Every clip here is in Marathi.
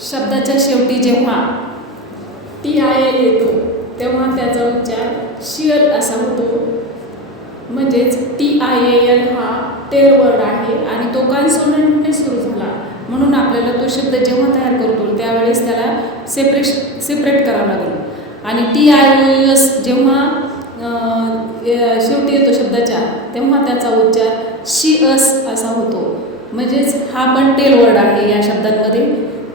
शब्दाच्या शेवटी जेव्हा टी आय एल येतो तेव्हा त्याचा उच्चार शिअल असा होतो. म्हणजेच टी आय ए एल हा टेल वर्ड आहे आणि तो कॉन्सोनंटने सुरू झाला? म्हणून आपल्याला तो शब्द जेव्हा तयार करतो त्यावेळेस त्याला सेपरेश सेपरेट करावा लागेल. आणि टी आय ओ एस जेव्हा शेवटी येतो शब्दाच्या तेव्हा त्याचा उच्चार शी अस असा होतो. म्हणजेच हा पण टेल वर्ड आहे या शब्दांमध्ये.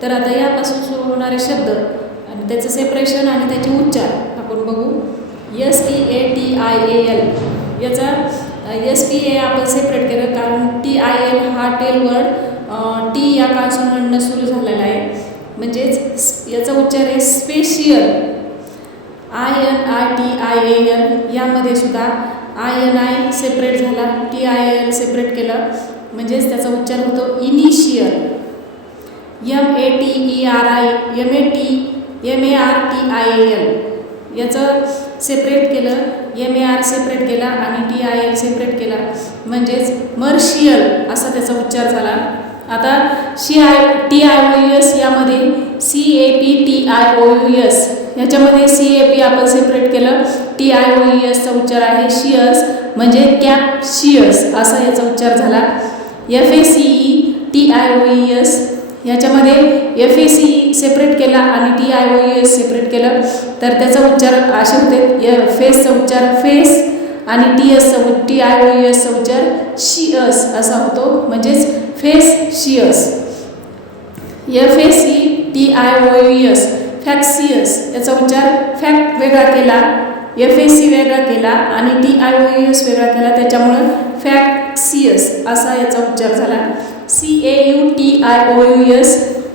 तर आता यापासून सुरू होणारे शब्द आणि त्याचं सेपरेशन आणि त्याचे उच्चार आपण बघू. S T A T I A L याचा एस टी ए आपण सेपरेट केलं कारण टी आय एल हा टेल वर्ड टी या म्हणणं सुरू झालेला आहे. म्हणजेच याचा उच्चार आहे spatial I N I T I A L यामध्ये सुद्धा आय एन आय सेपरेट झाला टी आय एल सेपरेट केलं. म्हणजेच त्याचा उच्चार होतो initial M A T E R I M A T M A R T I A L याचं सेपरेट केलं एम ए आर सेपरेट केला आणि टी आय एल सेपरेट केला. म्हणजेच मर्शियल असा त्याचा उच्चार झाला. आता C I T I O U S यामध्ये C A P T I O U S ह्याच्यामध्ये सी ए पी आपण सेपरेट केलं. टी आय ओ यू एसचा उच्चार आहे शियस म्हणजे कॅप शियस असा याचा उच्चार झाला. F A C E T I O U S ह्याच्यामध्ये एफ ए सी सेपरेट केला आणि T I O U S separate केलं. तर त्याचा उच्चार असे होते. य फेसचा उच्चार फेस आणि टी एसचा टी आय ओ यू एसचा उच्चार शी अस असा होतो. म्हणजेच face शिअस F A C T I O U S factious याचा उच्चार फॅक्ट वेगळा केला. एफ ए सी वेगळा केला आणि T I O U S वेगळा केला. त्याच्यामुळं फॅक्सियस असा याचा उच्चार झाला. C A U T I O U S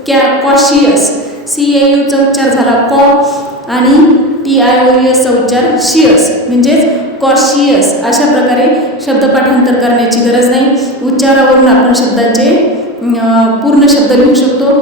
कॅ कॉशियस सी ए यूचा उच्चार झाला कॉ आणि टी आय ओ यू एसचा उच्चार शियस म्हणजेच कॉशियस अशा प्रकारे शब्द पाठांतर करण्याची गरज नाही. उच्चारावरून आपण शब्दांचे पूर्ण शब्द लिहू शकतो.